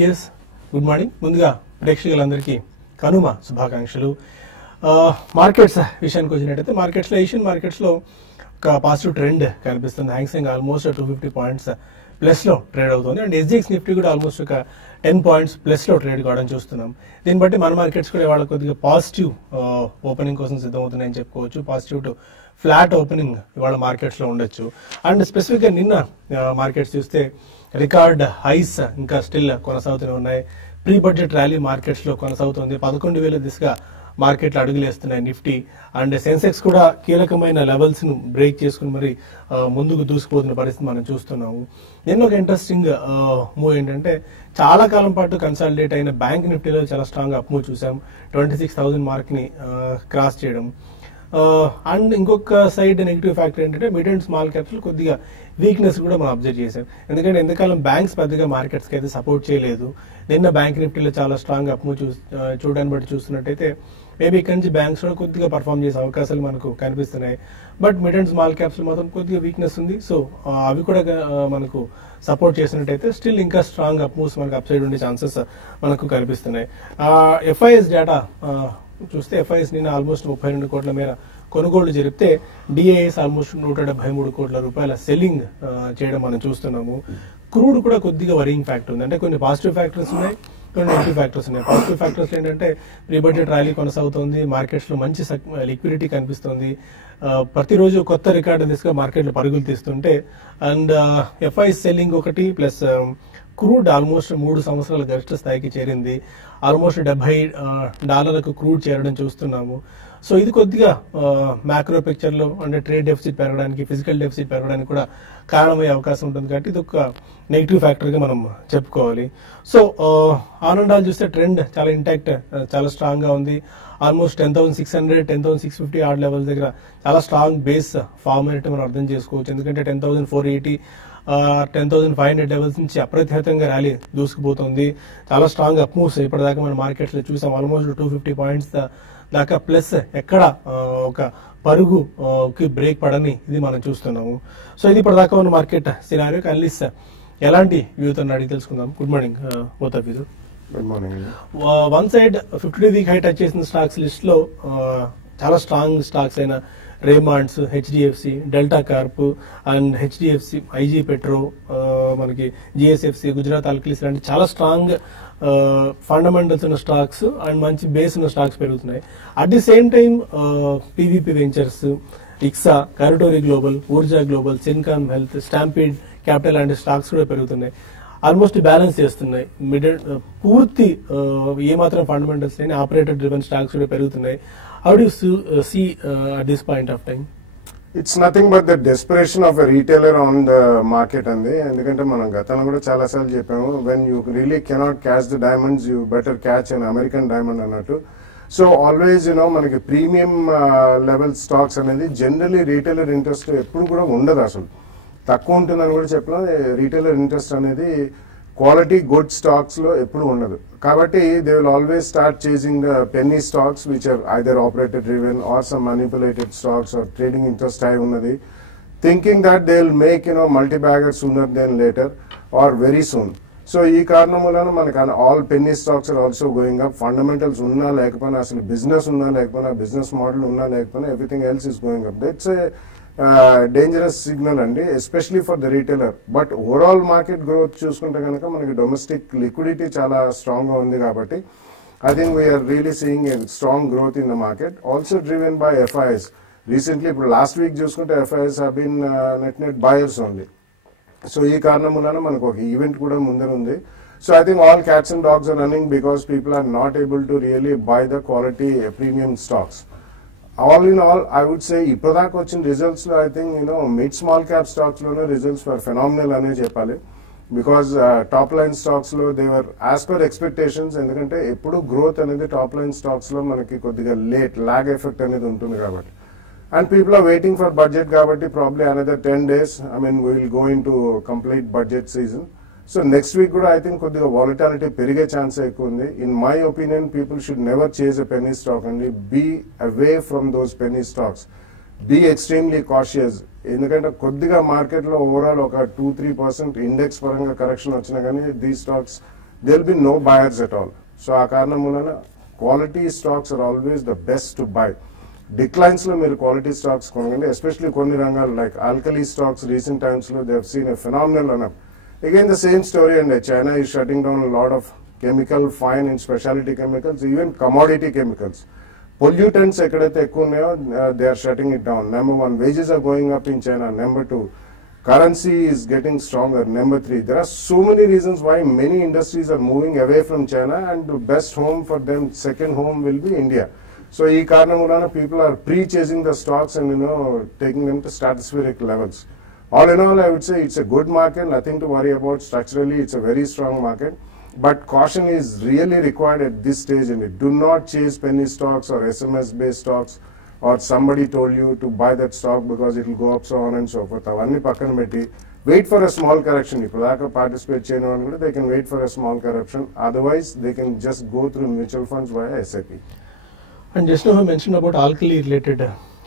yes, good morning. ముందుగా ప్రేక్షకులందరికీ కనుమ శుభాకాంక్షలు. మార్కెట్స్ విషయానికి వచ్చినట్టయితే మార్కెట్స్లో ఏషియన్ మార్కెట్స్లో ఒక పాజిటివ్ ట్రెండ్ కనిపిస్తుంది. హ్యాంగ్సెంగ్ ఆల్మోస్ట్ 250 పాయింట్స్ ప్లస్లో ట్రేడ్ అవుతుంది అండ్ ఎస్జిఎక్స్ నిఫ్టీ కూడా ఆల్మోస్ట్ ఒక 10 పాయింట్స్ ప్లస్లో ట్రేడ్ కావడం చూస్తున్నాం. దీన్ని బట్టి మన మార్కెట్స్ కూడా ఇవాళ కొద్దిగా పాజిటివ్ ఓపెనింగ్ కోసం సిద్ధమవుతున్నాయని చెప్పుకోవచ్చు. పాజిటివ్ టు ఫ్లాట్ ఓపెనింగ్ ఇవాళ మార్కెట్స్లో ఉండొచ్చు. అండ్ స్పెసిఫిక్గా నిన్న మార్కెట్స్ చూస్తే రికార్డ్ హైస్ ఇంకా స్టిల్ కొనసాగుతూనే ఉన్నాయి. ప్రీ బడ్జెట్ ర్యాలీ మార్కెట్స్ లో కొనసాగుతుంది. 11,000 దిశగా మార్కెట్లు అడుగులేస్తున్నాయి నిఫ్టీ అండ్ సెన్సెక్స్ కూడా కీలకమైన లెవెల్స్ ను బ్రేక్ చేసుకుని మరి ముందుకు దూసుకుపోతున్న పరిస్థితి మనం చూస్తున్నాము. నిన్న ఒక ఇంట్రెస్టింగ్ మూవ్ ఏంటంటే చాలా కాలం పాటు కన్సాలిడేట్ అయిన బ్యాంక్ నిఫ్టీలో చాలా స్ట్రాంగ్ అప్ మూవ్ చూసాం. 26,000 మార్క్ ని క్రాస్ చేయడం. అండ్ ఇంకొక సైడ్ నెగిటివ్ ఫ్యాక్టర్ ఏంటంటే మిడ్ అండ్ స్మాల్ క్యాప్స్ కొద్దిగా వీక్నెస్ కూడా మనం అబ్జర్వ్ చేసాం. ఎందుకంటే ఎంతకాలం బ్యాంక్స్ పెద్దగా మార్కెట్స్ కి అయితే సపోర్ట్ చేయలేదు. నిన్న బ్యాంక్ నిఫ్టీలో చాలా స్ట్రాంగ్ అప్ మూవ్ చూడడానికి బట్టి చూస్తున్నట్టయితే మేబీ ఇక్కడి నుంచి బ్యాంక్స్ కూడా కొద్దిగా పర్ఫామ్ చేసే అవకాశాలు మనకు కనిపిస్తున్నాయి. But mid and small caps మాత్రం కొద్దిగా వీక్నెస్ ఉంది. సో అవి కూడా మనకు సపోర్ట్ చేసినట్టయితే స్టిల్ ఇంకా స్ట్రాంగ్ అప్ మూవ్స్ మనకు అప్ సైడ్ ఉండే ఛాన్సెస్ మనకు కనిపిస్తున్నాయి. ఎఫ్ఐఎస్ డేటా చూస్తే ఎఫ్ఐఎస్ నిన్న ఆల్మోస్ట్ 32 కోట్ల మేర కొనుగోళ్లు జరిపితే డిఐఎస్ ఆల్మోస్ట్ 173 కోట్ల రూపాయల సెల్లింగ్ చేయడం మనం చూస్తున్నాము. క్రూడ్ కూడా కొద్దిగా వరింగ్ ఫ్యాక్టర్ ఉంది. అంటే కొన్ని పాజిటివ్ ఫ్యాక్టర్స్ ఉన్నాయి, కొన్ని నెగిటివ్ ఫ్యాక్టర్స్ ఉన్నాయి. పాజిటివ్ ఫ్యాక్టర్స్ ఏంటంటే ప్రీ బడ్జెట్ ర్యాలీ కొనసాగుతుంది, మార్కెట్స్ లో మంచి లిక్విడిటీ కనిపిస్తుంది, ప్రతిరోజు కొత్త రికార్డు దిశగా మార్కెట్లు పరుగులు తీస్తుంటే అండ్ ఎఫ్ఐఎస్ సెల్లింగ్ ఒకటి ప్లస్ క్రూడ్ ఆల్మోస్ట్ 3 సంవత్సరాల గరిష్ట స్థాయికి చేరింది. ఆల్మోస్ట్ $70 క్రూడ్ చేరడం చూస్తున్నాము. సో ఇది కొద్దిగా మ్యాక్రో పిక్చర్ లో అంటే ట్రేడ్ డెఫిసిట్ పెరగడానికి, ఫిజికల్ డెఫిసిట్ పెరగడానికి కూడా కారణమయ్యే అవకాశం ఉంటుంది. కాబట్టి ఇది ఒక నెగిటివ్ ఫ్యాక్టర్ గా మనం చెప్పుకోవాలి. సో ఆన్ అండ్ ఆల్ చూస్తే ట్రెండ్ చాలా ఇంటాక్ట్, చాలా స్ట్రాంగ్ గా ఉంది. ఆల్మోస్ట్ 10,600, 10,650 ఆర్డ్ లెవెల్స్ దగ్గర చాలా స్ట్రాంగ్ బేస్ ఫార్మ్ అయినట్టు మనం అర్థం చేసుకోవచ్చు. ఎందుకంటే 10,480 10,500 లెవెల్స్ నుంచి అప్రతిహతంగా ర్యాలీ దూసుకుపోతుంది. చాలా స్ట్రాంగ్ అప్ మూవ్స్ ఇప్పటిదాకా మన మార్కెట్స్ లో చూసాం. ఆల్మోస్ట్ 250 పాయింట్స్ దాకా ప్లస్ ఎక్కడ ఒక పరుగు కి బ్రేక్ పడని ఇది మనం చూస్తున్నాము. సో ఇది ఇప్పటిదాకా ఉన్న మార్కెట్ సినారియో. అన్లిస్ ఎలాంటి వ్యూతో అడిగి తెలుసుకుందాం. Good morning both of you. Good morning. One side 50-day week high touch చేసిన స్టాక్స్ లిస్ట్ లో చాలా స్ట్రాంగ్ స్టాక్స్ అయిన Raymonds, HDFC, Delta Corp and HDFC, IG Petro, మనకి జిఎస్ఎఫ్సి, గుజరాత్ ఆల్కలీస్ లాంటి చాలా స్ట్రాంగ్ ఫండమెంటల్స్ ఉన్న స్టాక్స్ అండ్ మంచి బేస్ ఉన్న స్టాక్స్ పెరుగుతున్నాయి. At the same time PVP Ventures, ఇక్సా, కారిటోరీ Global, Urja Global, Syncom Health, Stampede Capital లాంటి స్టాక్స్ కూడా పెరుగుతున్నాయి. ఆల్మోస్ట్ బ్యాలెన్స్ చేస్తున్నాయి. పూర్తి ఏమాత్రం ఫండమెంటల్స్ లేని ఆపరేటర్ డ్రివెన్ స్టాక్స్ కూడా పెరుగుతున్నాయి. How do you see at this point of time? It's nothing but the desperation of a retailer on the market అండి. ఎందుకంటే మనం గతంలో కూడా చాలా సార్లు చెప్పాము, when you really cannot catch the diamonds, you better catch an American diamond అన్నట్టు. So always మనకి ప్రీమియం లెవెల్ స్టాక్స్ అనేది జనరలీ రీటైలర్ ఇంట్రెస్ట్ ఎప్పుడు కూడా ఉండదు, అసలు తక్కువ ఉంటుందని కూడా చెప్పిన రీటైలర్ ఇంట్రెస్ట్ అనేది క్వాలిటీ గుడ్ స్టాక్స్ లో ఎప్పుడు ఉండదు. కాబట్టి they will always start chasing the penny stocks which are either operated driven or some manipulated stocks or trading interest high ఉన్నది, thinking that they will make multi bagger sooner than later or very soon. So ఈ కారణం వలన మనకి all penny stocks are also going up. Fundamentals ఉన్నా లేకపోయినా, అసలు business ఉన్నా లేకపోయినా, బిజినెస్ మోడల్ ఉన్నా లేకపోయినా, everything else is going up. That's a dangerous signal అండి, especially for the retailer. But overall market growth చూసుకుంటే కనుక మనకి డొమెస్టిక్ లిక్విడిటీ చాలా స్ట్రాంగ్ గా ఉంది. కాబట్టి I think we are really seeing a strong growth in the market, also driven by FIs. Recently ఇప్పుడు last week చూసుకుంటే FIs have been net buyers only. So ఈ కారణం వలన మనకు ఒక ఈవెంట్ కూడా ముందర ఉంది. So I think all cats and dogs are running because people are not able to really buy the quality premium stocks. All in all I would say ఇప్పటిదాకా వచ్చిన రిజల్ట్స్ లో I think mid small cap stocks లోనే results for phenomenal అనే చెప్పాలి. Because top line stocks లో దేవర్ as per expectations. ఎందుకంటే ఎప్పుడు growth అనేది టాప్ లైన్ స్టాక్స్ లో మనకి కొద్దిగా లాగ్ ఎఫెక్ట్ అనేది ఉంటుంది కాబట్టి. And people are waiting for budget కాబట్టి probably another 10 days we will go into complete budget season. So next week కూడా ఐ థింక్ కొద్దిగా వాలటాలిటీ పెరిగే ఛాన్స్ ఎక్కువ ఉంది. In my opinion people should never chase a penny stock అండి. Be away from those penny stocks. Be extremely cautious. ఎందుకంటే కొద్దిగా మార్కెట్లో overall ఒక 2-3% ఇండెక్స్ పరంగా కరెక్షన్ వచ్చినా కానీ దీ stocks there will be no buyers at all. So ఆ కారణం వలన quality stocks are always the best to buy. Declines లో మీరు quality stocks కొనగండి, especially కొన్ని రంగాలు like alkali stocks recent times లో they have seen a phenomenal run up. Again the same story, and China is shutting down a lot of chemical, fine and specialty chemicals, even commodity chemicals. Pollutants ఎక్కడైతే ఎక్కువ ఉన్నాయో they are shutting it down. Number one, wages are going up in China. Number two, currency is getting stronger. Number three, there are so many reasons why many industries are moving away from China, and the best home for them, second home will be India. So ee karanam vallana people are pre-chasing the stocks and taking them to stratospheric levels. All in all, I would say it's a good market, nothing to worry about. Structurally, it's a very strong market, but caution is really required at this stage in it. Do not chase penny stocks or SMS-based stocks, or somebody told you to buy that stock because it will go up, so on and so forth. Avanni pakkana petti wait for a small correction. If you participate cheyanu anukunte, they can wait for a small correction. Otherwise, they can just go through mutual funds via SIP. And just now I mentioned about alkali related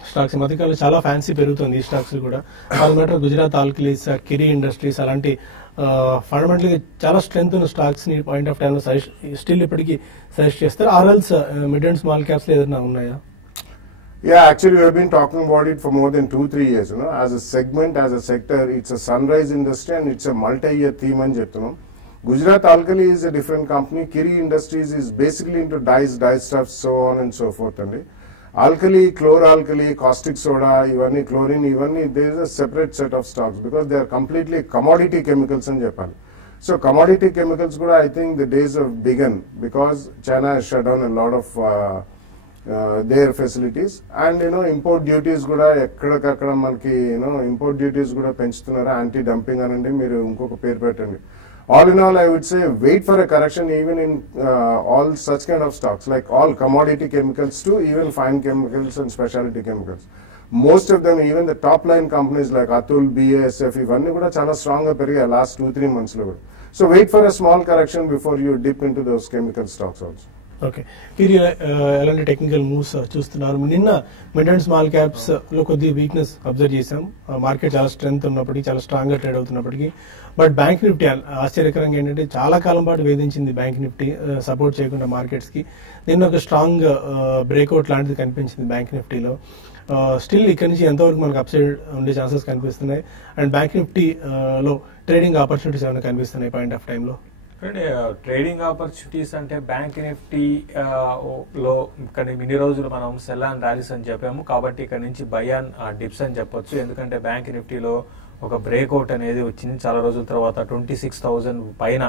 stocks ఈ మధ్యకాలంలో చాలా fancy పెరుగుతుంది ఈ stocks కూడా. అలాంటి Gujarat alkalis, కిరి industries అలాంటి ఫండమెంటల్గా చాలా strength ఉన్న స్టాక్స్ ని పాయింట్ ఆఫ్ టైంలో స్టిల్ ఇప్పటికీ సజెస్ట్ చేస్తారు. ఆర్ఎల్స్ మిడ్ అండ్ స్మాల్ క్యాప్స్ ఏదైనా ఉన్నాయా? Yeah, actually we have been talking about it for more than 2-3 years. As a segment, as a sector, it's a sunrise industry and it's a multi-year theme అని చెప్తున్నాం. Gujarat Alkali is a different company. Kiri Industries is basically into dyes, dye stuff, so on and so forth. Alkali, chloralkali, caustic soda, ivanni chlorine, ivanni, there is a separate set of stocks because they are completely commodity chemicals in Japan. So commodity chemicals kuda, I think the days have begun because China has shut down a lot of their facilities, and import duties kuda ekkadakakada manaki import duties kuda penchutunnara, anti dumping anandi meeru inkoka peru pettandi. All in all, I would say wait for a correction even in all such kind of stocks, like all commodity chemicals to even fine chemicals and specialty chemicals. Most of them, even the top line companies like Atul, BASF, ivanni kuda chala strong ga perigayi last 2-3 months lo. So wait for a small correction before you dip into those chemical stocks also. Okay, కిరి ఎలాంటి technical moves చూస్తున్నారు? నిన్న mid and small caps లో కొద్ది weakness observe చేసాం. Market చాలా strength ఉన్నప్పటికీ, చాలా స్ట్రాంగ్ గా ట్రేడ్ అవుతున్నప్పటికీ, బట్ బ్యాంక్ నిఫ్టీ ఆశ్చర్యకరంగా ఏంటంటే చాలా కాలం పాటు వేధించింది బ్యాంక్ నిఫ్టీ, సపోర్ట్ చేయకుండా మార్కెట్స్ కి. నిన్న ఒక స్ట్రాంగ్ బ్రేక్అవుట్ లాంటిది కనిపించింది బ్యాంక్ నిఫ్టీలో. స్టిల్ ఇక్కడ నుంచి ఎంతవరకు మనకు అప్సైడ్ ఉండే ఛాన్సెస్ కనిపిస్తున్నాయి, అండ్ బ్యాంక్ నిఫ్టీ లో ట్రేడింగ్ ఆపర్చునిటీస్ ఏమైనా కనిపిస్తున్నాయి పాయింట్ ఆఫ్ టైంలో? ట్రేడింగ్ ఆపర్చునిటీస్ అంటే బ్యాంక్ నిఫ్టీ లో ఇక్కడ ఇన్ని రోజులు మనం సెల్ అండ్ ర్యాలీస్ అని చెప్పాము, కాబట్టి ఇక్కడ నుంచి బై అండ్ డిప్స్ అని చెప్పొచ్చు. ఎందుకంటే బ్యాంక్ నిఫ్టీలో ఒక బ్రేక్అవుట్ అనేది వచ్చింది చాలా రోజుల తర్వాత, 26,000 పైన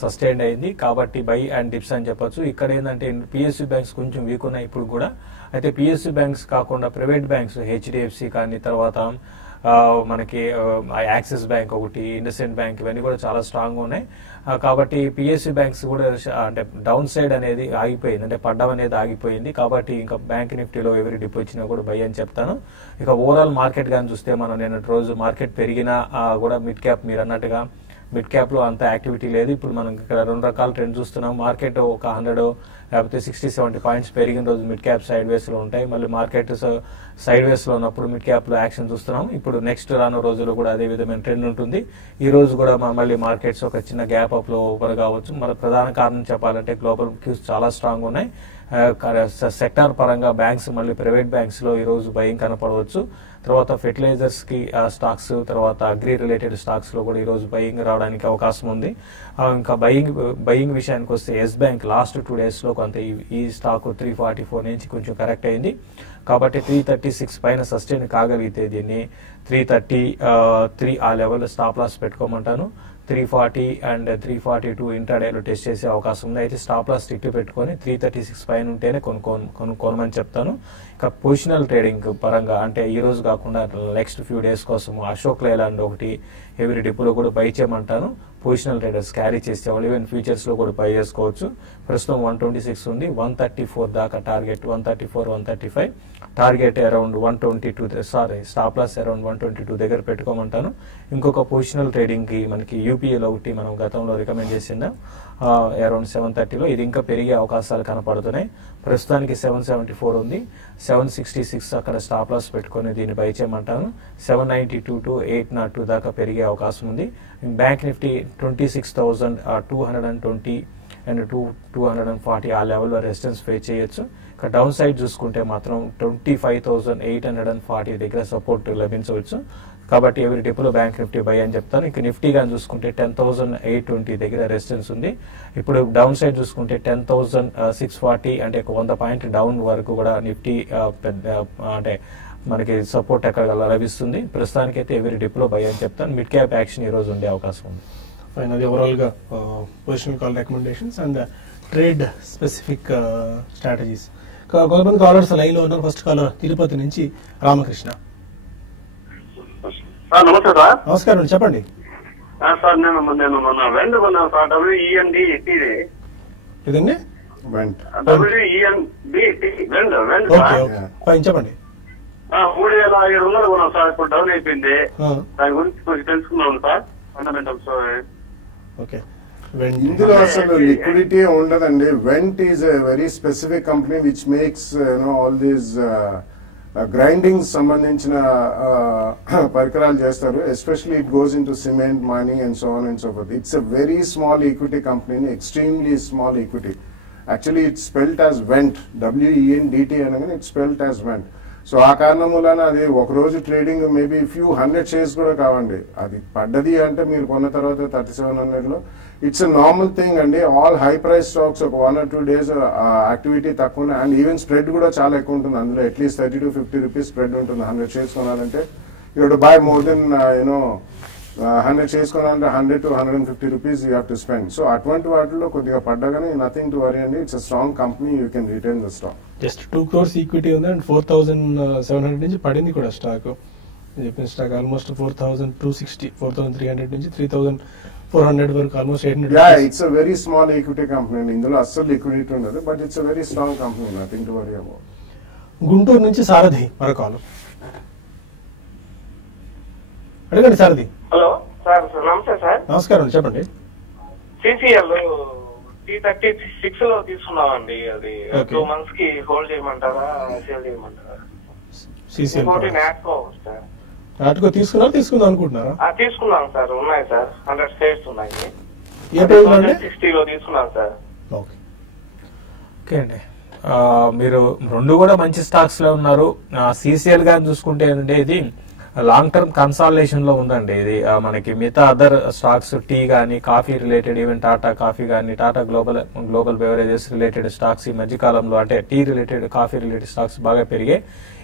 సస్టైన్ అయింది, కాబట్టి బై అండ్ డిప్స్ అని చెప్పొచ్చు. ఇక్కడ ఏంటంటే పిఎస్యూ బ్యాంక్స్ కొంచెం వీక్ ఉన్నాయి ఇప్పుడు కూడా. అయితే పిఎస్యూ బ్యాంక్స్ కాకుండా ప్రైవేట్ బ్యాంక్స్ హెచ్డిఎఫ్సి కానీ, తర్వాత మనకి యాక్సిస్ బ్యాంక్ ఒకటి, ఇండస్ఇండ్ బ్యాంక్, ఇవన్నీ కూడా చాలా స్ట్రాంగ్ ఉన్నాయి. కాబట్టి పిఎస్యూ బ్యాంక్స్ కూడా అంటే డౌన్ సైడ్ అనేది ఆగిపోయింది, అంటే పడ్డం అనేది ఆగిపోయింది. కాబట్టి ఇంకా బ్యాంక్ నిఫ్టీలో ఎవరి డిప్ వచ్చినా కూడా బై అని చెప్తాను. ఇక ఓవరాల్ మార్కెట్ కానీ చూస్తే మనం నిన్నటి రోజు మార్కెట్ పెరిగినా కూడా మిడ్ క్యాప్ మీరు అన్నట్టుగా మిడ్ క్యాప్ లో అంత యాక్టివిటీ లేదు. ఇప్పుడు మనం ఇక్కడ 2 రకాల ట్రెండ్ చూస్తున్నాం. మార్కెట్ ఒక 100 లేకపోతే 60-70 పాయింట్స్ పెరిగిన రోజు మిడ్ క్యాప్ సైడ్ వేస్ లో ఉంటాయి. మళ్ళీ మార్కెట్ సైడ్ వేస్ లో ఉన్నప్పుడు మిడ్ క్యాప్ లో యాక్షన్ చూస్తున్నాం. ఇప్పుడు నెక్స్ట్ రాను రోజుల్లో కూడా అదే విధమైన ట్రెండ్ ఉంటుంది. ఈ రోజు కూడా మళ్ళీ మార్కెట్స్ ఒక చిన్న గ్యాప్ అప్ లో ఓవర్ కావచ్చు. మన ప్రధాన కారణం చెప్పాలంటే గ్లోబల్ క్యూస్ చాలా స్ట్రాంగ్ ఉన్నాయి. సెక్టార్ పరంగా బ్యాంక్స్, మళ్ళీ ప్రైవేట్ బ్యాంక్స్ లో ఈ రోజు బయింగ్ కనపడవచ్చు. తర్వాత ఫెర్టిలైజర్స్ కి స్టాక్స్, తర్వాత అగ్రి రిలేటెడ్ స్టాక్స్ లో కూడా ఈ రోజు బయింగ్ రావడానికి అవకాశం ఉంది. ఇంకా బయింగ్ విషయానికి వస్తే ఎస్ బ్యాంక్ లాస్ట్ 2 days లో కొంత ఈ స్టాక్ 344 నుంచి కొంచెం కరెక్ట్ అయింది. కాబట్టి 336 పైన సస్టైన్ కాగలిగితే దీన్ని 333 ఆ లెవెల్ స్టాప్ లాస్ పెట్టుకోమంటాను. 340 అండ్ 342 ఇంటర్డేలో టెస్ట్ చేసే అవకాశం ఉంది. అయితే స్టాప్ లాస్ స్టిక్ పెట్టుకొని 336 పైన ఉంటేనే కొనుక్కోమని చెప్తాను. ఇక పొజిషనల్ ట్రేడింగ్ పరంగా అంటే ఈ రోజు కాకుండా నెక్స్ట్ ఫ్యూ డేస్ కోసం అశోక్ లేలాండ్ ఒకటి ఎవరి డిపోలో కూడా బై చేయమంటాను. పొజిషనల్ ట్రేడర్స్ క్యారీ చేసేవాళ్ళు ఈవెన్ ఫ్యూచర్స్ లో కూడా బై చేసుకోవచ్చు. ప్రస్తుతం 126 ఉంది, 134 దాకా target, 134, 135 target around 122, stop loss around 122 దగ్గర పెట్టుకోమంటాను. ఇంకొక పొజిషనల్ ట్రేడింగ్ కి మనకి యూపీఏలో ఒకటి మనం గతంలో రికమెండ్ చేసిందాం. అరౌండ్ 730లో. ఇది ఇంకా పెరిగే అవకాశాలు కనపడుతున్నాయి. ప్రస్తుతానికి 774 ఉంది. 766 అక్కడ స్టాప్ లాస్ పెట్టుకొని దీన్ని బై చేయమంటాను. 792 to 802 దాకా పెరిగే అవకాశం ఉంది. బ్యాంక్ నిఫ్టీ 26,220 అండ్ 240 ఆ లెవెల్లో రెసిస్టెన్స్ ఫేస్ చేయొచ్చు. ఇక డౌన్ సైడ్ చూసుకుంటే మాత్రం 25,840 దగ్గర సపోర్ట్ లభించవచ్చు. కాబట్టి ఎవరి డిపోలో బ్యాంక్ నిఫ్టీ బై అని చెప్తాను. ఇక నిఫ్టీ గాని చూసుకుంటే 10,820 దగ్గర రెసిస్టెన్స్ ఉంది. ఇప్పుడు డౌన్ సైడ్ చూసుకుంటే 10,640 అంటే 100 పాయింట్ డౌన్ వరకు కూడా నిఫ్టీ అంటే మనకి సపోర్ట్ ఎక్కడ లభిస్తుంది. ప్రస్తుతానికి అయితే ఎవరి డిపోలో బై అని చెప్తాను. మిడ్ క్యాప్ యాక్షన్ ఈ రోజు ఉండే అవకాశం ఉంది. ఫైనల్ ఓవరాల్ గా positional call recommendations and trade specific strategies. కొంతమంది కాలర్స్ లైన్ లో ఉన్నారు. ఫస్ట్ కాలర్ తిరుపతి నుంచి రామకృష్ణ. నమస్తే సార్. నమస్కారం, చెప్పండి. సార్ నేను మొన్న వెండ్ కొన్నాను సార్. WENDT ఇదండి WENDT వెండ్ ఓకే ఓకే ఫైన్, చెప్పండి. 3,700 కొన్నాం సార్. ఇప్పుడు డౌన్ అయిపోయింది. దాని గురించి కొంచెం తెలుసుకున్నాను సార్. ఫండమెంటల్స్. ఓకే, ఇందులో అసలు లిక్విడిటీ ఉండదండి. Vent is a very specific company which makes all these grinding సంబంధించిన పరికరాలు చేస్తారు. Especially it goes in to cement, mining and so on and so fourth. It's a very small equity company, extremely small equity. Actually it's spelt as vent, WENDT అనగానే it's spelt as vent. So ఆ కారణం వలన అది ఒక రోజు trading maybe few 100 shares కూడా కావండి. అది పడ్డది అంటే మీరు కొన్న తర్వాత 3700లో ఇట్స్ ఎ నార్మల్ థింగ్ అండి. ఆల్ హై ప్రైస్ స్టాక్స్ ఒక 1 or 2 days యాక్టివిటీ తక్కువ అండ్ ఈవెన్ స్ప్రెడ్ కూడా చాలా ఎక్కువ ఉంటుంది. అందులో అట్లీస్ట్ 30 to 50 rupees స్ప్రెడ్ ఉంటుంది. 100 షేర్స్ కొనాలంటే you to buy more than 100 shares కొనాలంటే 100 to 150 rupees you have to spend. So అటువంటి వాటిలో కొద్దిగా పడ్డగానే నథింగ్ టు వరీ అండి. It's a strong company, you can retain the stock. Just 2 crores equity ఉంది and 4,700 నుంచి పడింది కూడా స్టాక్. చెప్పిన స్టాక్ ఆల్మోస్ట్ 4,260, 4,300 నుంచి 3,400 వరకు almost 800. It's a very small equity company అండి. ఇందులో అస్సలు లిక్విడిటీ ఉండదు. But it's a very strong company, nothing to worry about. Guntur నుంచి సారథి మరో కాల్. అడగండి సారథి. Hello sir. నమస్తే సార్. నమస్కారం, చెప్పండి. CCL T36 లో తీసుకున్నామండి. అది 2 months కి హోల్డ్ చేయమంటారా, సేల్ చేయమంటారా? CCL Natco sir. నాటుకో తీసుకుందాం అనుకుంటున్నారా? తీసుకున్నాను సార్. ఉన్నాయి సార్, 100 shares ఉన్నాయి. ఏ పేజ్ లో అండి? 60 లో తీసుకున్నాను సార్. ఓకే అండి, మీరు రెండు కూడా మంచి స్టాక్స్ లో ఉన్నారు. CCL గాని చూసుకుంటే ఏంటంటే ఇది లాంగ్ టర్మ్ కన్సాలిడేషన్ లో ఉందండి. ఇది మనకి మిగతా అదర్ స్టాక్స్ టీ గానీ, coffee related, even Tata Coffee గానీ, Tata Global Beverages related stocks ఈ మధ్య కాలంలో అంటే tea related, coffee related stocks బాగా పెరిగాయి.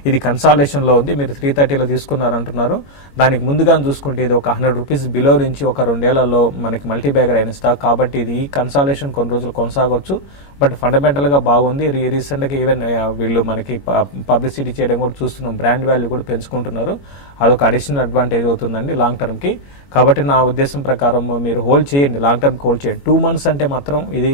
ఇది కన్సాలిడేషన్ లో ఉంది. మీరు 330లో తీసుకున్నారంటున్నారు. దానికి ముందుగా చూసుకుంటే ఇది ఒక 100 rupees బిలో నుంచి ఒక 2 ఏళ్లలో మనకి మల్టీ బ్యాగర్ అయిన స్టాక్. కాబట్టి ఇది ఈ కన్సాలిడేషన్ కొన్ని రోజులు కొనసాగొచ్చు. బట్ ఫండమెంటల్ గా బాగుంది. రీసెంట్ గా ఈవెన్ వీళ్ళు మనకి పబ్లిసిటీ చేయడం కూడా చూస్తున్నాం. బ్రాండ్ వాల్యూ కూడా పెంచుకుంటున్నారు. అదొక అడిషనల్ అడ్వాంటేజ్ అవుతుందండి లాంగ్ టర్మ్ కి. కాబట్టి నా ఉద్దేశం ప్రకారం మీరు హోల్డ్ చేయండి, లాంగ్ టర్మ్ హోల్డ్ చేయండి. 2 months అంటే మాత్రం ఇది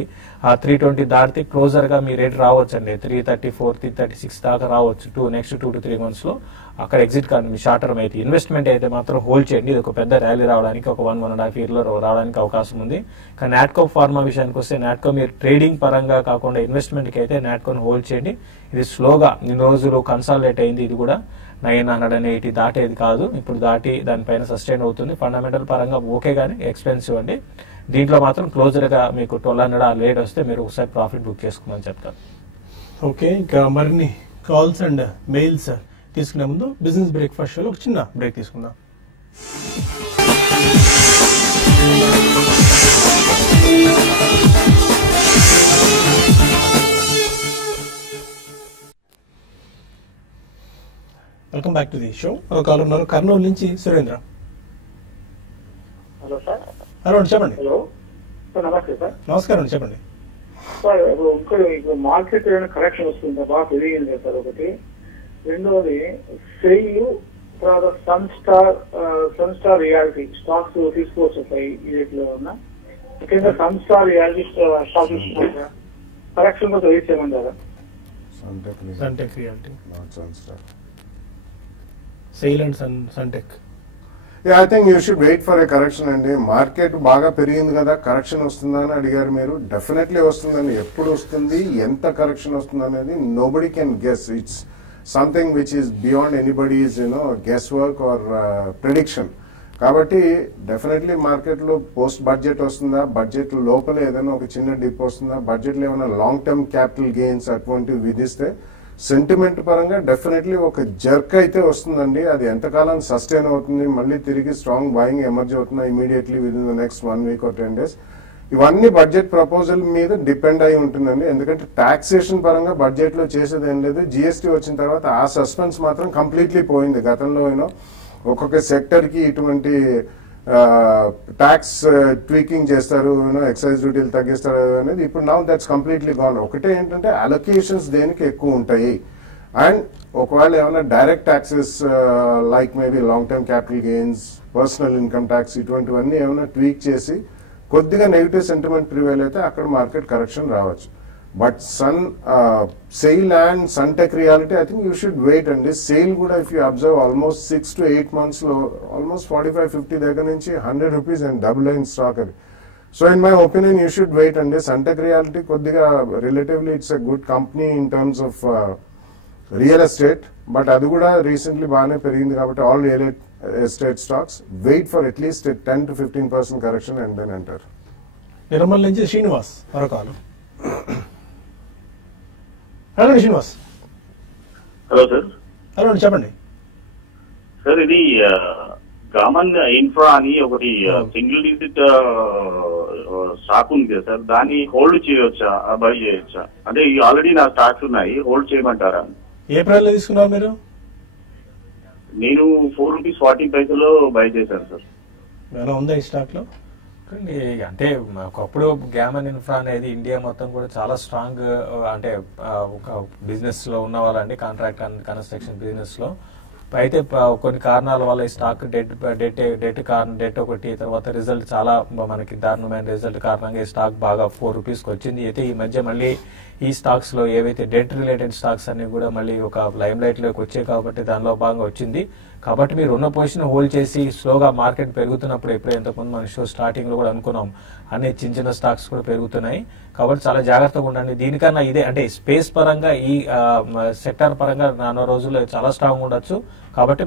320 దాటితే క్లోజర్ గా మీ రేట్ రావచ్చు అండి. 334, 336 దాకా రావచ్చు నెక్స్ట్ 2 to 3 months లో. అక్కడ ఎగ్జిట్ కానీ మీ షార్ట్ టర్మ్ అయితే. ఇన్వెస్ట్మెంట్ అయితే మాత్రం హోల్డ్ చేయండి. ఇది ఒక పెద్ద ర్యాలీ రావడానికి ఒక 1.5 year లో రావడానికి అవకాశం ఉంది. కానీ నాట్కో ఫార్మా విషయానికి వస్తే నాట్కో మీరు ట్రేడింగ్ పరంగా కాకుండా ఇన్వెస్ట్మెంట్ కి అయితే నాట్కోని హోల్డ్ చేయండి. ఇది స్లోగా ఇన్ని రోజులు కన్సాలిడేట్ అయింది. ఇది కూడా 980 దాటేది కాదు. ఇప్పుడు దాటి దానిపైన సస్టైన్ అవుతుంది. ఫండమెంటల్ పరంగా ఓకే, కానీ ఎక్స్పెన్సివ్ అండి. దీంట్లో మాత్రం క్లోజర్ గా మీకు 1200 ఆ రేట్ వస్తే మీరు ఒకసారి ప్రాఫిట్ బుక్ చేసుకోమని చెప్తారు. ఓకే, ఇంకా మరిన్ని కాల్స్ అండ్ మెయిల్స్ తీసుకునే ముందు బిజినెస్ బ్రేక్ఫాస్ట్ షోలో ఒక చిన్న బ్రేక్ తీసుకుందాం. Welcome back to the show. ఒక కాల్ ఉన్నారు కర్నూలు నుంచి సురేంద్ర. Hello sir. హలో, చెప్పండి. హలో సార్, నమస్తే సార్. నమస్కారం, చెప్పండి. సార్ ఇప్పుడు మార్కెట్ ఏమైనా కరెక్షన్ వస్తుందా? బాగా పెరిగింది సార్ ఒకటి. రెండోది సెయిల్, తర్వాత సన్ స్టార్ రియాలిటీ స్టాక్స్ తీసుకోవచ్చు సార్ ఈ రేట్ లో ఉన్నా. ముఖ్యంగా సన్ స్టార్ రియాలిటీ స్టాక్ తీసుకోవచ్చు. కరెక్షన్ కోసం వెయిట్ చేయమంటారా? Sunteck Realty, SAIL and Sunteck. I think you should wait for a correction అండి. మార్కెట్ బాగా పెరిగింది కదా, కరెక్షన్ వస్తుందా అని అడిగారు మీరు. డెఫినెట్లీ వస్తుందండి. ఎప్పుడు వస్తుంది, ఎంత కరెక్షన్ వస్తుంది అనేది nobody can guess. It's something which is beyond anybody's guess work or prediction. కాబట్టి డెఫినెట్లీ మార్కెట్లో పోస్ట్ బడ్జెట్ వస్తుందా, బడ్జెట్ లోపల ఏదైనా ఒక చిన్న డిప్ వస్తుందా, బడ్జెట్లో ఏమైనా లాంగ్ టర్మ్ క్యాపిటల్ గెయిన్స్ అటువంటివి విధిస్తే సెంటిమెంట్ పరంగా డెఫినెట్లీ ఒక జర్క్ అయితే వస్తుందండి. అది ఎంతకాలం సస్టైన్ అవుతుంది, మళ్ళీ తిరిగి స్ట్రాంగ్ బయింగ్ ఎమర్జ్ అవుతుందా immediately with in the next 1 week or 10 days, ఇవన్నీ బడ్జెట్ ప్రపోజల్ మీద డిపెండ్ అయి ఉంటుందండి. ఎందుకంటే టాక్సేషన్ పరంగా బడ్జెట్ లో చేసేది ఏం లేదు. జిఎస్టీ వచ్చిన తర్వాత ఆ సస్పెన్స్ మాత్రం కంప్లీట్లీ పోయింది. గతంలో ఒక్కొక్క సెక్టర్ కి ఇటువంటి ట్యాక్స్ ట్వీకింగ్ చేస్తారు, ఎక్సైజ్ డ్యూటీలు తగ్గిస్తారు అనేది ఇప్పుడు నౌ దట్స్ కంప్లీట్లీ గాన్. ఒకటే ఏంటంటే అలొకేషన్స్ దేనికి ఎక్కువ ఉంటాయి, అండ్ ఒకవేళ ఏమైనా direct taxes like maybe long term capital gains, personal income tax ఇటువంటివన్నీ ఏమైనా ట్వీక్ చేసి కొద్దిగా నెగిటివ్ సెంటిమెంట్ ప్రివేల్ అయితే అక్కడ మార్కెట్ కరెక్షన్ రావచ్చు. But SAIL and Sunteck Realty I think you should wait అండి. సెయిల్ కూడా if you observe almost 6 to 8 months లో ఆల్మోస్ట్ 45-50 దగ్గర నుంచి 100 rupees అండ్ డబుల్ అయిన స్టాక్ అది. So in my opinion you should wait అండి. సన్టెక్ రియాలిటీ కొద్దిగా relatively it's a good company in terms of real estate, but అది కూడా రీసెంట్లీ బాగానే పెరిగింది. కాబట్టి all real estate stocks wait for at least 10 to 15% correction and then enter. Nirmal నుంచి శ్రీనివాస్ మరొకరు. Hello Srinivas. Hello sir. Hello చెప్పండి సార్, ఇది గామన్ ఇన్ఫ్రా అని ఒకటి సింగిల్ డిజిట్ స్టాక్ ఉంది కదా సార్, దాన్ని హోల్డ్ చేయొచ్చా, బై చేయొచ్చా? అంటే ఆల్రెడీ నా స్టాక్స్ ఉన్నాయి, హోల్డ్ చేయమంటారా? ఏ ప్రైస్ లో తీసుకున్నారు మీరు? నేను ₹4.40 బై చేశాను సార్. ఎలా ఉందా ఈ స్టాక్ లో? అంటే ఒకప్పుడు గ్యామన్ ఇన్ఫ్రా అనేది ఇండియా మొత్తం కూడా చాలా స్ట్రాంగ్, అంటే ఒక బిజినెస్ లో ఉన్న వాళ్ళండి, కాంట్రాక్ట్ అండ్ కన్స్ట్రక్షన్ బిజినెస్ లో. అయితే కొన్ని కారణాల వల్ల ఈ స్టాక్ డెట్ ఒకటి, తర్వాత రిజల్ట్ చాలా మనకి దారుణమైన రిజల్ట్ కారణంగా ఈ స్టాక్ బాగా ₹4 వచ్చింది. అయితే ఈ మధ్య మళ్ళీ ఈ స్టాక్స్ లో ఏవైతే డెట్ రిలేటెడ్ స్టాక్స్ అన్ని కూడా మళ్ళీ ఒక లైమ్ లైట్ లోకి వచ్చాయి కాబట్టి దానిలో భాగంగా వచ్చింది. కాబట్టి మీరు ఉన్న పొజిషన్ హోల్డ్ చేసి స్లోగా మార్కెట్ పెరుగుతున్నప్పుడు, ఎప్పుడో ఇంతకుముందు మన షో స్టార్టింగ్ లో కూడా అనుకున్నాం అన్ని చిన్న స్టాక్స్ కూడా పెరుగుతున్నాయి. కాబట్టి చాలా జాగ్రత్తగా ఉండండి. దీనికన్నా ఇదే అంటే స్పేస్ పరంగా ఈ సెక్టర్ పరంగా రానున్న రోజుల్లో చాలా స్ట్రాంగ్ ఉండొచ్చు. కాబట్టి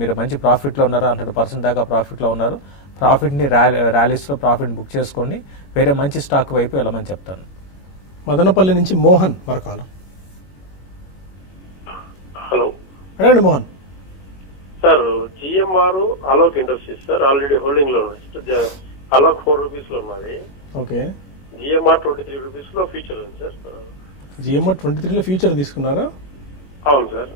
మీరు మంచి ప్రాఫిట్ లో ఉన్నారు, 100% దాకా ప్రాఫిట్ లో ఉన్నారు. ప్రాఫిట్ ని ర్యాలీస్ లో ప్రాఫిట్ బుక్ చేసుకోండి, వేరే మంచి స్టాక్ వైపు వెళ్ళమని చెప్తాను. మదనపల్లి నుంచి మోహన్ మరొకరు. హలో అడగండి Mohan. Sir, GMR Alok industries sir already holding లో అలోక్ ₹4 లో ఉన్నది. ఓకే. జిఎంఆర్ ₹23 లో ఫ్యూచర్ ఉంది సార్. జిఎంఆర్ 23 లో ఫ్యూచర్ తీసుకున్నారా? అవును సార్.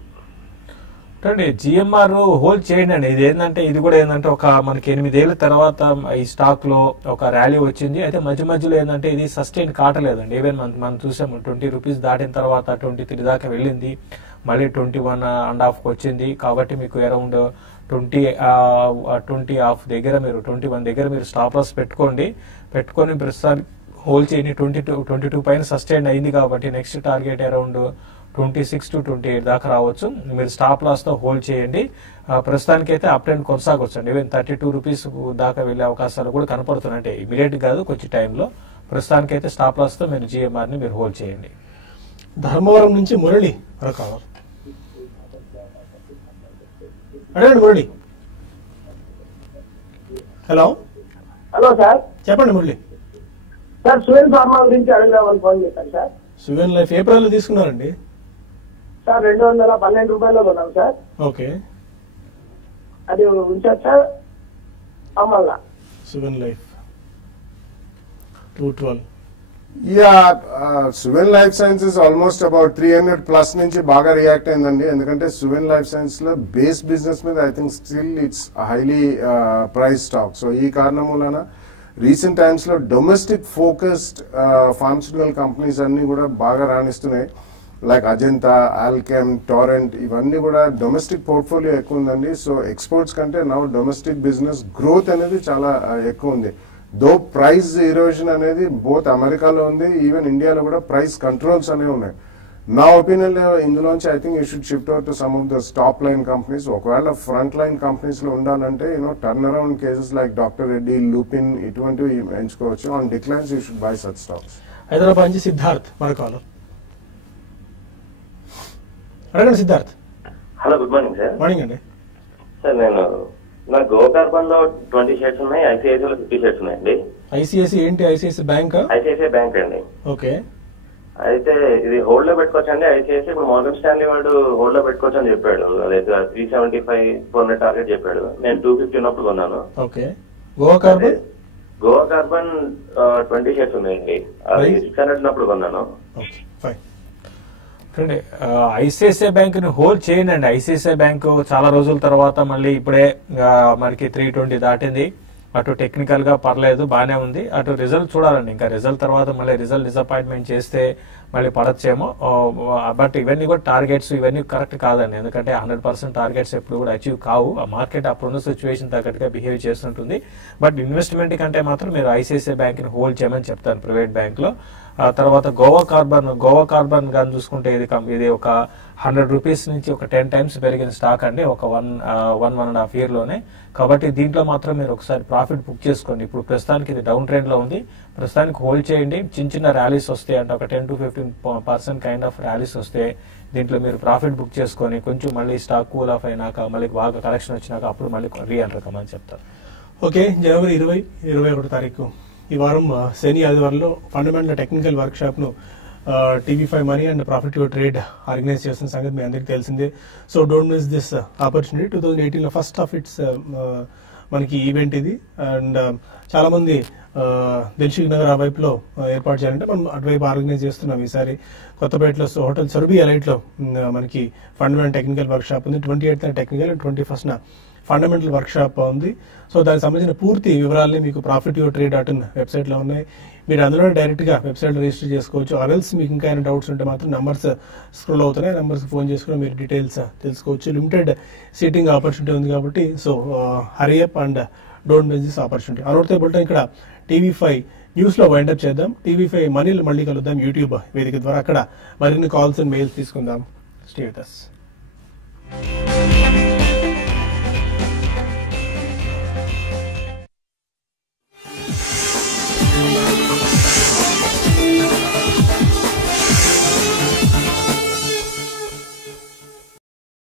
అంటే జిఎంఆర్ హోల్డ్ చేయండి అండి. ఇది ఏంటంటే ఇది కూడా ఏంటంటే ఒక మనకి 8 ఏళ్ల తర్వాత ఈ స్టాక్ లో ఒక ర్యాలీ వచ్చింది. అయితే మధ్య మధ్యలో ఏంటంటే ఇది సస్టైన్ కావట్లేదండి. ఈవెన్ మనం చూసాము ₹20 దాటిన తర్వాత 23 దాకా వెళ్ళింది, మళ్ళీ 21.5 వచ్చింది. కాబట్టి మీకు అరౌండ్ 20 దగ్గర మీరు 21 దగ్గర మీరు స్టాప్ లాస్ పెట్టుకొని ప్రస్తుతానికి హోల్డ్ చేయండి. 22 పైన సస్టైన్ అయింది కాబట్టి నెక్స్ట్ టార్గెట్ అరౌండ్ 26 to 28 దాకా రావచ్చు. మీరు స్టాప్ లాస్ తో హోల్డ్ చేయండి. ప్రస్తుతానికి అయితే అప్ ట్రెండ్ కొనసాగొచ్చు అండి. ఈవెన్ ₹32 దాకా వెళ్లే అవకాశాలు కూడా కనపడుతున్నాయి. అంటే ఇమీడియట్ కాదు, కొంచెం టైంలో. ప్రస్తుతానికి అయితే స్టాప్ లాస్ తో మీరు జిఎంఆర్ ని మీరు హోల్డ్ చేయండి. ధర్మవరం నుంచి మురళి మరొకరు. అడగండి మురళి. హలో. Hello sir. చెప్పండి మురళి. సార్, సువెన్ ఫార్మా గురించి అడగదామని ఫోన్ చేశాను సార్. సువెన్ లైఫ్ ఏ ప్రైస్ లో తీసుకున్నారండి? సార్ ₹212 కొన్నాం సార్. ఓకే. అది ఉంచచ్చా అమ్మల్లా? Suven life 212. Suven life sciences almost about 300 plus నుంచి బాగా రియాక్ట్ అయిందండి. ఎందుకంటే సువెన్ లైఫ్ సైన్స్ లో బేస్ బిజినెస్ మీద I think still it's highly price stock. So ఈ కారణం వలన రీసెంట్ టైమ్స్ లో డొమెస్టిక్ ఫోకస్డ్ ఫార్మస్యూటికల్ కంపెనీస్ అన్ని కూడా బాగా రాణిస్తున్నాయి. లైక్ అజంతా, ఆల్కెమ్, టోరెంట్, ఇవన్నీ కూడా డొమెస్టిక్ పోర్ట్ఫోలియో ఎక్కువ ఉందండి. సో ఎక్స్పోర్ట్స్ కంటే నౌ డొమెస్టిక్ బిజినెస్ గ్రోత్ అనేది చాలా ఎక్కువ ఉంది. దో ప్రైస్ ఇరోజన్ అనేది బోత్ అమెరికాలో ఉంది, ఈవెన్ ఇండియాలో కూడా ప్రైస్ కంట్రోల్స్ అనేవి ఉన్నాయి. నా ఒపీనియన్ ఇందులోంచి I think you should shift out to some of the top line companies. ఒకవేళ ఫ్రంట్ లైన్ కంపెనీస్ లో ఉండాలంటే turn around cases like doctor Reddy, Lupin ఇటువంటివి ఎంచుకోవచ్చు. On declines you should buy such stocks. Hyderabad నుంచి సిద్ధార్థ్ మరొక అడగండి Siddharth. Hello, good morning sir. Morning అండి. Sir నా గోవా కార్బన్ లో 20 షేర్స్ ఉన్నాయి, ఐసిఐసిఐ లో 50 షేర్స్ ఉన్నాయండి. ఐసిఐసి ఏంటి? ICICI bank. ఐసిఐసిఐ బ్యాంక్ అండి. ఓకే. అయితే ఇది హోల్డ్ లో పెట్టుకోవచ్చు అండి. ఐసిఐసిఐ ఇప్పుడు మార్గన్ స్టాన్లీ వాడు హోల్డ్ లో పెట్టుకోవచ్చు అని చెప్పాడు. అదే 375 400 టార్గెట్ చెప్పాడు. నేను 250 ఉన్నప్పుడు కొన్నాను. ఓకే. గోవా కార్బన్ 20 షేర్స్ ఉన్నాయండి. అది 600 ఉన్నప్పుడు కొన్నాను. Okay, fine. ఐసిఐసిఐ బ్యాంక్ ని హోల్డ్ చేయండి అండి. ఐసిఐసిఐ బ్యాంక్ చాలా రోజుల తర్వాత మళ్ళీ ఇప్పుడే మనకి 320 దాటింది. అటు టెక్నికల్ గా పర్లేదు, బానే ఉంది. అటు రిజల్ట్ చూడాలండి. ఇంకా రిజల్ట్ తర్వాత మళ్ళీ రిజల్ట్ డిసప్పాయింట్మెంట్ చేస్తే మళ్ళీ పడచ్చేమో. బట్ ఇవన్నీ కూడా టార్గెట్స్ ఇవన్నీ కరెక్ట్ కాదండి. ఎందుకంటే 100% టార్గెట్స్ ఎప్పుడు కూడా అచీవ్ కావు. ఆ మార్కెట్ అప్పుడున్న సిచ్యువేషన్ తగ్గట్టుగా బిహేవ్ చేస్తుంటుంది. బట్ ఇన్వెస్ట్మెంట్ కంటే మాత్రం మీరు ఐసిఐసిఐ బ్యాంక్ ని హోల్డ్ చేయమని చెప్తాను ప్రైవేట్ బ్యాంక్ లో. తర్వాత గోవా కార్బన్ గాని చూసుకుంటే ఇది ఒక 100 రూపీస్ నుంచి ఒక 10 times పెరిగిన స్టాక్ అండి, ఒక 1.5 year లోనే. కాబట్టి దీంట్లో మాత్రం మీరు ఒకసారి ప్రాఫిట్ బుక్ చేసుకోండి. ఇప్పుడు ప్రస్తుతానికి ఇది డౌన్ ట్రెండ్ లో ఉంది. ప్రస్తుతానికి హోల్డ్ చేయండి. చిన్న ర్యాలీస్ వస్తాయి అంటే ఒక 10 to 15% కైండ్ ఆఫ్ ర్యాలీస్ వస్తే దీంట్లో మీరు ప్రాఫిట్ బుక్ చేసుకొని కొంచెం మళ్ళీ స్టాక్ కూల్ ఆఫ్ అయినాక మళ్ళీ బాగా కలెక్షన్ వచ్చినాక అప్పుడు మళ్ళీ రీఎంటర్ కమని చెప్తారు. ఓకే. జనవరి 21 తారీఖు ఈ వారం శని ఆదివారంలో ఫండమెంటల్ టెక్నికల్ వర్క్ షాప్ ను TV5 money and profit your trade organise చేస్తున్న సంగతి మీ అందరికీ తెలిసిందే. So don't miss this opportunity. 2018లో ఫస్ట్ ఆఫ్ ఇట్స్ మనకి ఈవెంట్ ఇది. అండ్ చాలా మంది దిల్షుక్ నగర్ ఆ వైపులో ఏర్పాటు చేయాలంటే మనం అటువైపు ఆర్గనైజ్ చేస్తున్నాం. ఈసారి కొత్తపేటలో హోటల్ సొరబి ఎలైట్ లో మనకి ఫండమెంటల్ టెక్నికల్ వర్క్ షాప్ ఉంది. 28th technical and 21st fundamental work shop ఉంది. సో దానికి సంబంధించిన పూర్తి వివరాలని మీకు ప్రాఫిట్ యువర్ ట్రేడ్ వెబ్సైట్ లో ఉన్నాయి. మీరు అందులో డైరెక్ట్ గా వెబ్సైట్ లో రిజిస్టర్ చేసుకోవచ్చు. ఆర్ఎల్స్ మీకు ఇంకా ఏమైనా డౌట్స్ ఉంటే మాత్రం నంబర్స్ స్క్రోల్ అవుతున్నాయి. నంబర్స్ ఫోన్ చేసుకుని మీరు డీటెయిల్స్ తెలుసుకోవచ్చు. లిమిటెడ్ సీటింగ్ ఆపర్చునిటీ ఉంది కాబట్టి so hurry up and don't miss this opportunity. అనౌట్తో బుల్టన్ ఇక్కడ TV5 న్యూస్ లో వైండప్ చేద్దాం. TV5 మనీలో మళ్ళీ కలుద్దాం యూట్యూబ్ వేదిక ద్వారా. అక్కడ మరిన్ని కాల్స్ అండ్ మెయిల్స్ తీసుకుందాం. Stay with us.